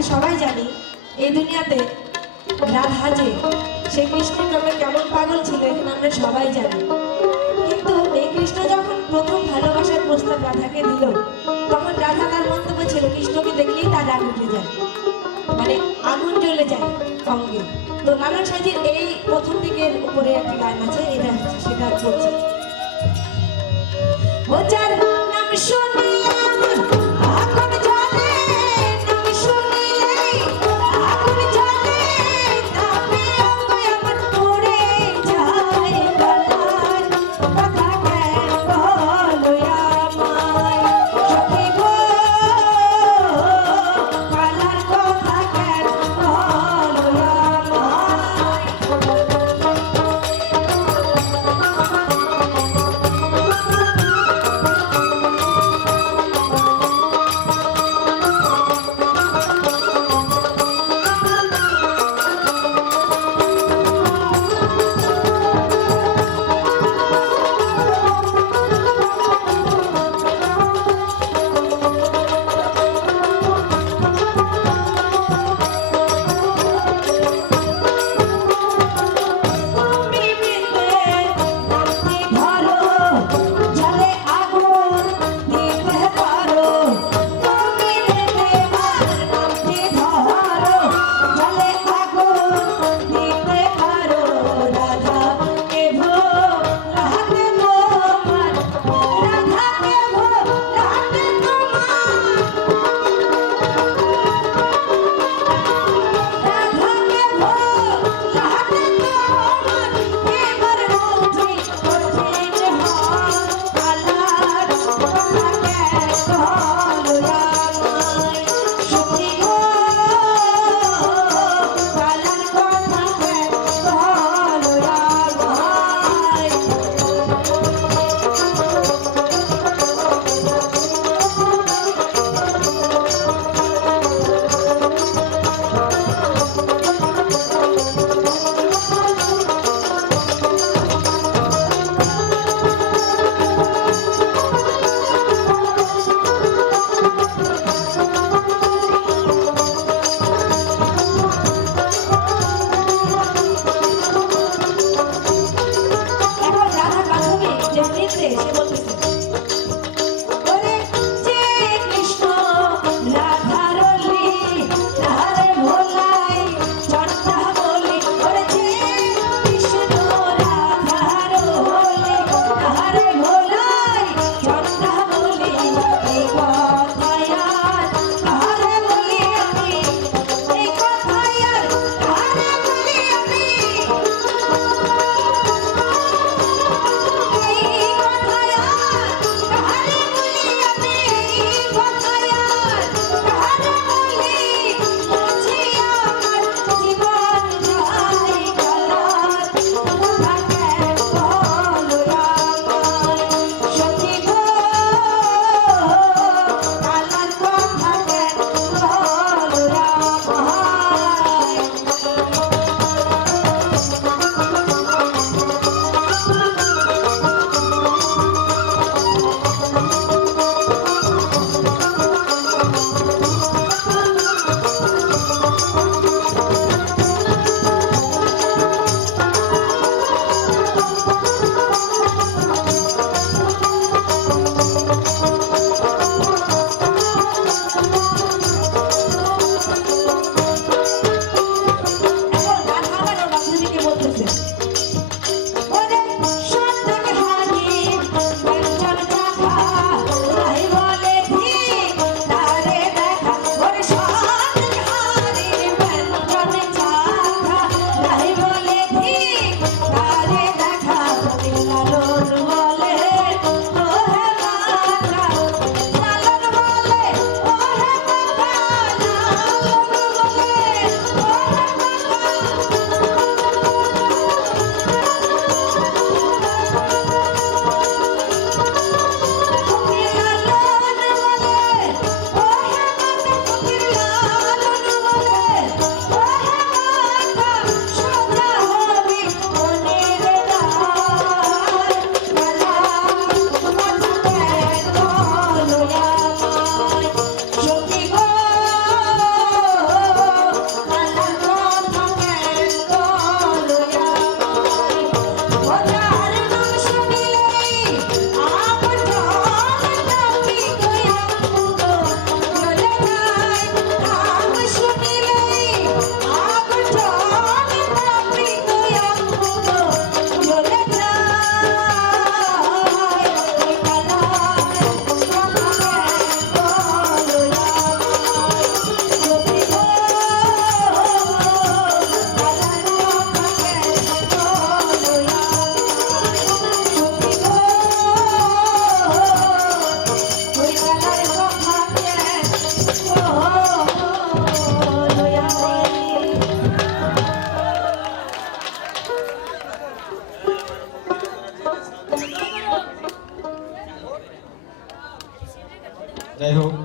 আমরা সবাই জানি এই দুনিয়াতে রাধা যে সে কৃষ্ণের প্রেমে কেমন পাগল ছিল এখানে আমরা সবাই জানি। কিন্তু এই কৃষ্ণ যখন প্রথম ভালোবাসার প্রস্তাব রাধাকে দিল তখন রাধা তার মন্তব্য ছিল কৃষ্ণকে দেখলেই তার রাগ উঠে যায়, মানে আগুন জ্বলে যায় অঙ্গে। তো লালন সাঁইজির এই প্রথম দিকের উপরে একটি গান আছে, এটা সেটা বলছে। ও যার নাম শুনলে আগুন জ্বলে, নাম শুনলেই আগুন জ্বলে, তাপে অঙ্গ আমার পুড়ে যায়। কালার কথা কেন বলো আমায় সখী গো, কালার কথা কেন বলো আমায়। যাই হোক